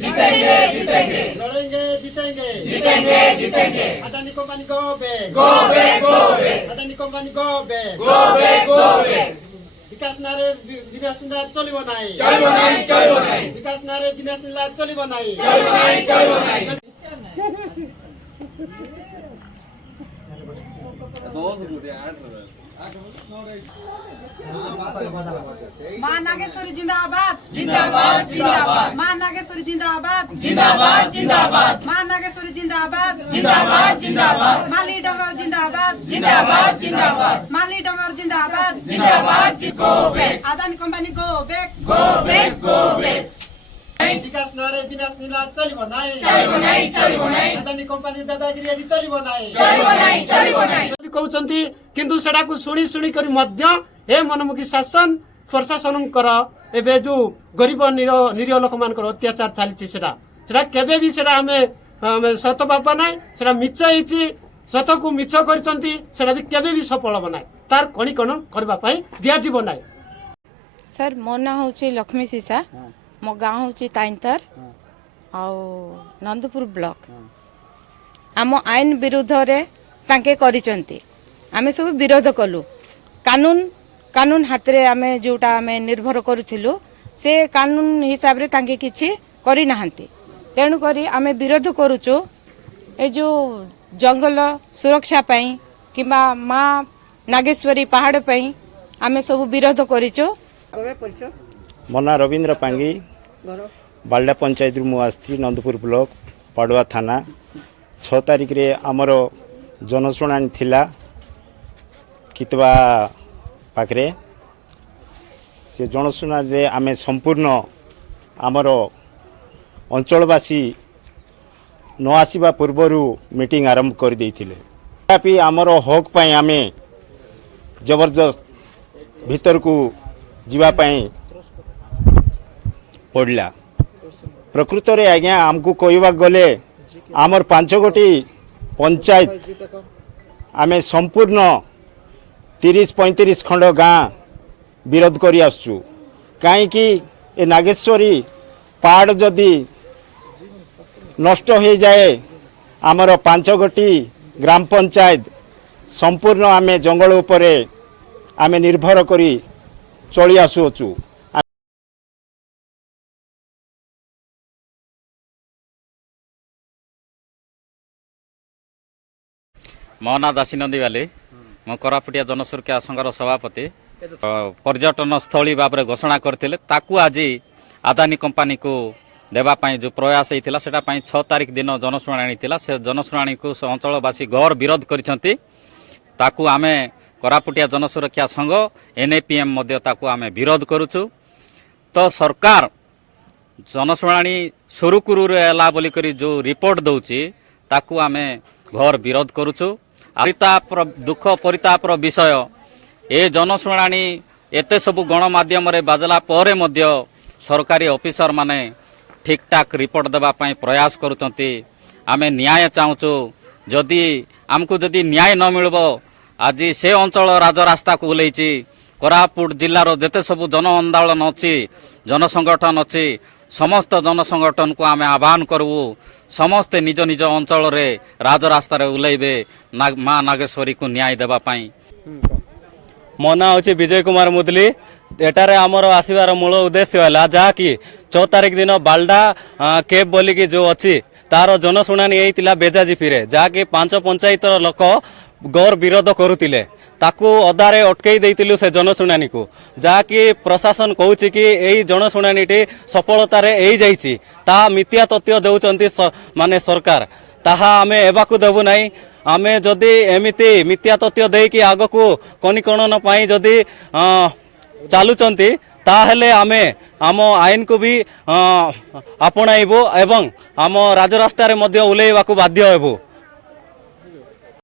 जीतेंगे जीतेंगे लड़ेंगे जीतेंगे जीतेंगे जीतेंगे Adani company go back go back go back Adani company go back go back go back विकास नारे विनाश नीला चलिब नाही चलिब नाही चलिब नाही विकास नारे विनाश नीला चलिब नाही चलिब नाही चलिब नाही मां नागेश्वरी जिंदाबाद जिंदाबाद जिंदाबाद मां नागेश्वरी जिंदाबाद जिंदाबाद जिंदाबाद मां नागेश्वरी जिंदाबाद जिंदाबाद जिंदाबाद माली डगर जिंदाबाद जिंदाबाद जिंदाबाद माली डगर जिंदाबाद जिंदाबाद go back Adani company go back go back go back विकास नारे विनाश नीला चलिब नाही चलिब नाही चलिब नाही अदानी कंपनी दादागिरी एडी चलिब नाही चलिब नाही चलिब नाही कहउचंती किंतु सेडा को सुनी सुनी करी मध्य हे मनमुखी शासन प्रशासन कर एबे जो गरीब निरीह लोक मानकर अत्याचार चली सेटा केबे भी सेटा हमें सत बापा ना सेटा मिछ होईची सत को मिछ करचंती सेटा भी केबे भी सफल हो ना तार कणिकण करबा पई दिया जीव ना। सर मो ना होची लक्ष्मी सीसा मो गाँव होची ताइंतर आउ नंदपुर ब्लॉक आम आईन विरुद्ध रे तांके करिसंती आमे सब विरोध कलु कानून कानून हाथ रे आमे जोटा आमे निर्भर करूथिलु से कानून हिसाब रे तांके किछि करि नाहंती तेणु करी आमे विरोध करूचु ए जो जंगल सुरक्षा पई किबा मां नागेश्वरी पहाड़ पई आमे सब विरोध करिचु। मना रवींद्र पांगी बालडा पंचायत रु आसी नंदपुर ब्लॉक पाड़ुआ थाना 6 तारिख रे आमर जनशुणाणी थिला कितवा पाखरे से जनशुणाणी आमे संपूर्ण आमर अंचलवासी न आसीबा पूर्वरु मीटिंग आरंभ कर देइथिले तथापि आमर हक पई आमे जबरदस्त भीतर को जीवा पई पड़ला प्रकृत रे आज्ञा आमको कहवा गले आमर 5 गोटी पंचायत आमे संपूर्ण 30-35 खंड गाँ विरोध करी आसु कहीं ए नागेश्वरी पहाड़ जदि नष्ट हो जाए आमर 5 गोटी ग्राम पंचायत संपूर्ण आमे जंगल उपरे आमे निर्भर करी चली आसुअछु। मो ना दासी नंदी वाली मो कोरापुटिया जनसुरक्षा संघर सभापति पर्यटन स्थली भाव में घोषणा करते ताकू आज अदानी कंपनी को देवाई जो प्रयास होता है 6 तारिख दिन जनशुणाणी थी से जनशुणाणी को अंचलवासी गौर विरोध करते आमे कोरापुटिया जनसुरक्षा संघ NAPM आमे विरोध करुचु। तो सरकार जनशुणाणी सुरुकुरु है बोलिक जो रिपोर्ट दौची ताकू आमे घोर विरोध करुचु। दुख परितापर विषय ए जनशुणाणी एते सबु गणमाध्यम रे बाजला परे मध्य सरकारी ऑफिसर माने ठीक ठाक रिपोर्ट देबा पई प्रयास करुचंती। आमे न्याय चाहूचु जदि आमको जदि न्याय न मिलबो आज से अंचल राजरास्ता को ओल्लैची कोरापुट जिल्लार जेते सबु जन आंदोलन अच्छी जनसंगठन अच्छी समस्त जनसंगठन को आमे आह्वान करबू समस्ते निज निज अंचल रे राजरास्ता रे ओल्लैबे मां नागेश्वरी को न्याय देबा पई। मो ना होची विजय कुमार मुदली एटारे आमर आसबार मूल उद्देश्य है जहाँकि 6 तारिख दिन बालडा केब बोलिकी जो अच्छी तार जनशुणाणी होता बेजाजिपी जहाँकि 5 पंचायत लोक गौर विरोध करुतिले ताकू अदारे अटकई देइतिलु से जनशुणाणी को जहाँकि प्रशासन कहूँ कि यही जनशुणाणी सफलता जाइछि ता मिथ्या तथ्य देउचंती माने सरकार ताहा आमे एबाकू देबु नाही। आमे जदि एमिति मिथ्या तथ्य देकी आगकू कनिकणन पाई जदि चालुचंती ताहेले आमे आम आईन को भी आपणाइबु एवं आम राजरास्तार मध्य ओल्लैबाकू बाध्य हेबु।